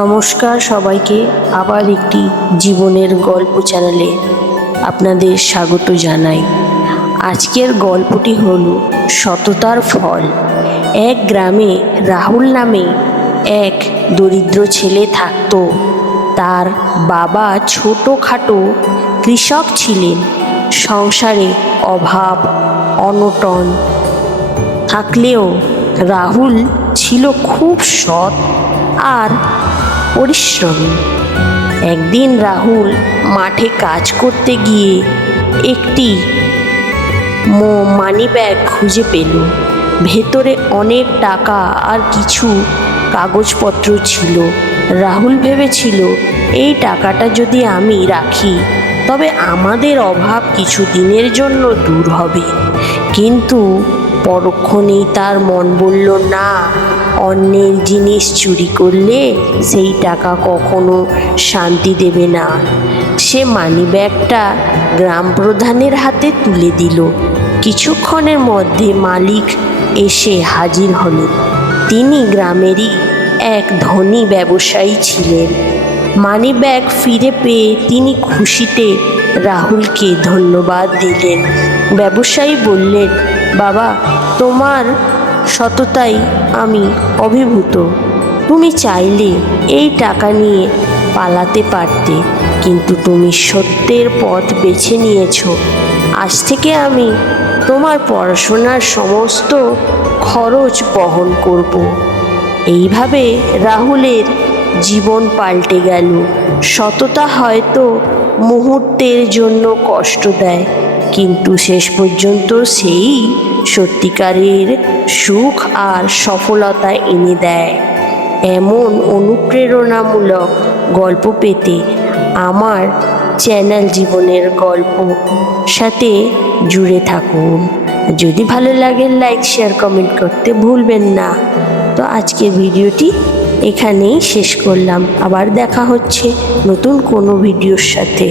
নমস্কার সবাইকে, আবার একটি জীবনের গল্প চ্যানেলে আপনাদের স্বাগত জানাই। আজকের গল্পটি হলো সততার ফল। এক গ্রামে রাহুল নামে এক দরিদ্র ছেলে থাকতো। তার বাবা ছোটোখাটো কৃষক ছিলেন। সংসারে অভাব অনটন থাকলেও রাহুল ছিল খুব সৎ আর পরিশ্রমী। একদিন রাহুল মাঠে কাজ করতে গিয়ে একটি মানি ব্যাগ খুঁজে পেল। ভেতরে অনেক টাকা আর কিছু কাগজপত্র ছিল। রাহুল ভেবেছিল, এই টাকাটা যদি আমি রাখি তবে আমাদের অভাব কিছু দিনের জন্য দূর হবে। কিন্তু পরক্ষণেই তার মন বলল, না, অন্যের জিনিস চুরি করলে সেই টাকা কখনো শান্তি দেবে না। সে মানিব্যাগটা গ্রাম প্রধানের হাতে তুলে দিল। কিছুক্ষণের মধ্যে মালিক এসে হাজির হলেন। তিনি গ্রামেরই এক ধনী ব্যবসায়ী ছিলেন। মানিব্যাগ ফিরে পেয়ে তিনি খুশিতে রাহুলকে ধন্যবাদ দিলেন। ব্যবসায়ী বললেন, বাবা, তোমার সততায় আমি অভিভূত। তুমি চাইলে এই টাকা নিয়ে পালাতে পারতে, কিন্তু তুমি সত্যের পথ বেছে নিয়েছো। আজ থেকে আমি তোমার পড়াশোনার সমস্ত খরচ বহন করব। এইভাবে রাহুলের জীবন পাল্টে গেল। সততা হয়তো মুহূর্তের জন্য কষ্ট দেয়, কিন্তু শেষ পর্যন্ত সেই সত্যিকারের সুখ আর সফলতা এনে দেয়। এমন অনুপ্রেরণামূলক গল্প পেতে আমার চ্যানেল জীবনের গল্প সাথে জুড়ে থাকুন। যদি ভালো লাগে লাইক শেয়ার কমেন্ট করতে ভুলবেন না। তো আজকের ভিডিওটি এখানেই শেষ করলাম। আবার দেখা হচ্ছে নতুন কোনো ভিডিওর সাথে।